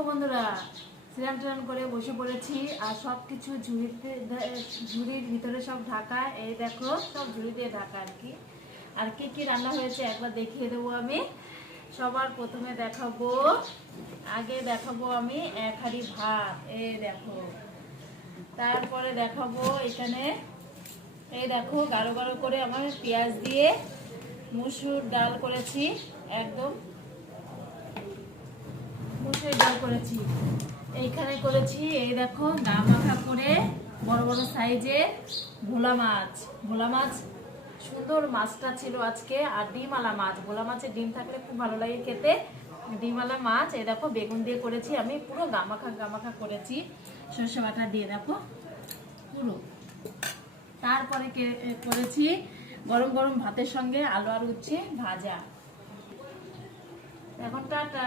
দেখো বন্ধুরা, স্নান টান করে বসে পড়েছি আর সব কিছু ঝুড়ির ভিতরে সব ঢাকা। এই দেখো সব ঝুড়ি দিয়ে ঢাকা আর কি। আর কি কি রান্না হয়েছে একবার দেখিয়ে দেবো আমি। সবার প্রথমে আগে দেখাবো আমি এক হাঁড়ি ভাত, এই দেখো। তারপরে দেখাবো এখানে, এই দেখো গাঢ় গাঢ় করে আমার পেঁয়াজ দিয়ে মুসুর ডাল করেছি, একদম মুসুর ডাল করেছি। এইখানে করেছি এই দেখো গা মাখা করে বড় বড় সাইজে ভোলা মাছ, সুন্দর মাছটা ছিল আজকে। আর ডিমওয়ালা মাছ, ভোলা মাছের ডিম থাকলে খুব ভালো লাগে খেতে। ডিমওয়ালা মাছ এই দেখো বেগুন দিয়ে করেছি আমি, পুরো গা মাখা করেছি সরষে বাটা দিয়ে, দেখো পুরো। তারপরে করেছি গরম গরম ভাতের সঙ্গে আলু আর উচ্ছে ভাজা। এখন টাটা।